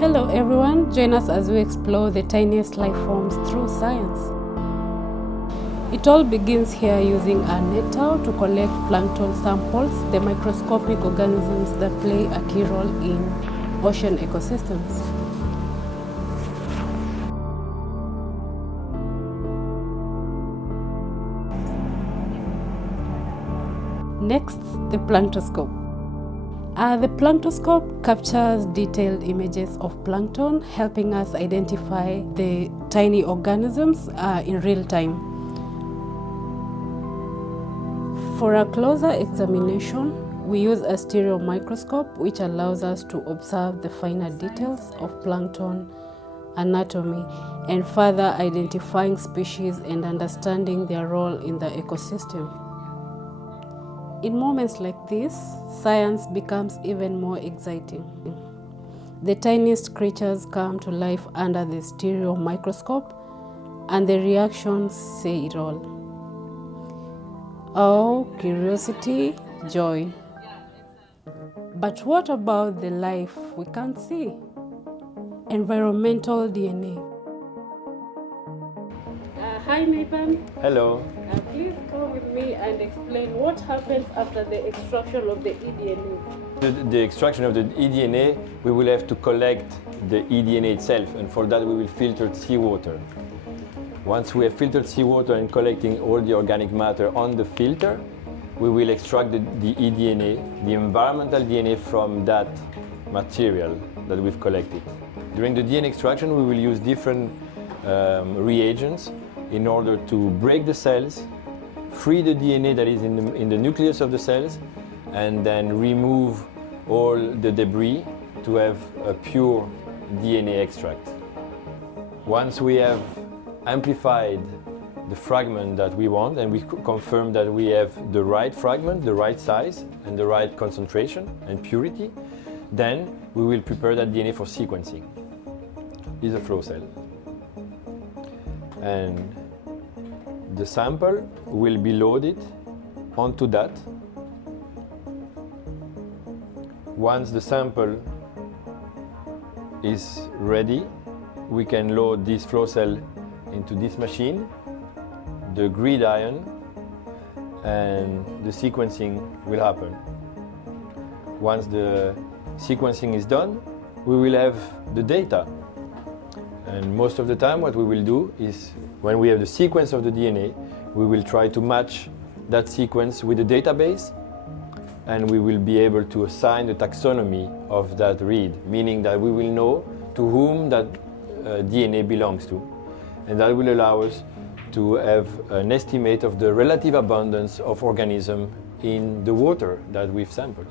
Hello everyone, join us as we explore the tiniest life forms through science. It all begins here using a net towel to collect plankton samples, the microscopic organisms that play a key role in ocean ecosystems. Next, the planktoscope. The planktoscope captures detailed images of plankton, helping us identify the tiny organisms in real time. For a closer examination, we use a stereo microscope, which allows us to observe the finer details of plankton anatomy and further identifying species and understanding their role in the ecosystem. In moments like this, science becomes even more exciting. The tiniest creatures come to life under the stereo microscope, and the reactions say it all. Oh, curiosity, joy. But what about the life we can't see? Environmental DNA. Hi Nathan. Hello. Please come with me and explain what happens after the extraction of the eDNA. The extraction of the eDNA, we will have to collect the eDNA itself, and for that we will filter seawater. Once we have filtered seawater and collecting all the organic matter on the filter, we will extract the eDNA, the environmental DNA, from that material that we've collected. During the DNA extraction, we will use different reagents in order to break the cells, free the DNA that is in the nucleus of the cells, and then remove all the debris to have a pure DNA extract. Once we have amplified the fragment that we want, and we confirm that we have the right fragment, the right size, and the right concentration and purity, then we will prepare that DNA for sequencing. This is a flow cell. And the sample will be loaded onto that. Once the sample is ready, we can load this flow cell into this machine, the gridiron, and the sequencing will happen. Once the sequencing is done, we will have the data. And most of the time what we will do is, when we have the sequence of the DNA, we will try to match that sequence with the database, and we will be able to assign the taxonomy of that read, meaning that we will know to whom that DNA belongs to. And that will allow us to have an estimate of the relative abundance of organisms in the water that we've sampled.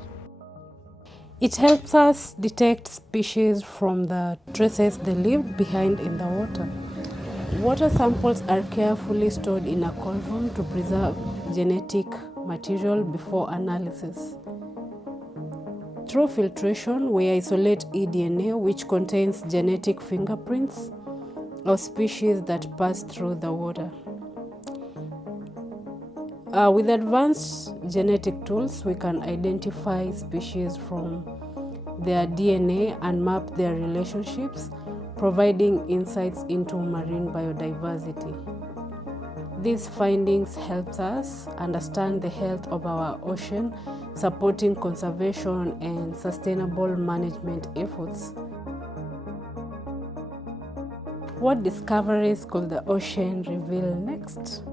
It helps us detect species from the traces they leave behind in the water. Water samples are carefully stored in a cold room to preserve genetic material before analysis. Through filtration, we isolate eDNA, which contains genetic fingerprints of species that pass through the water. With advanced genetic tools, we can identify species from their DNA and map their relationships, providing insights into marine biodiversity. These findings help us understand the health of our ocean, supporting conservation and sustainable management efforts. What discoveries could the ocean reveal next?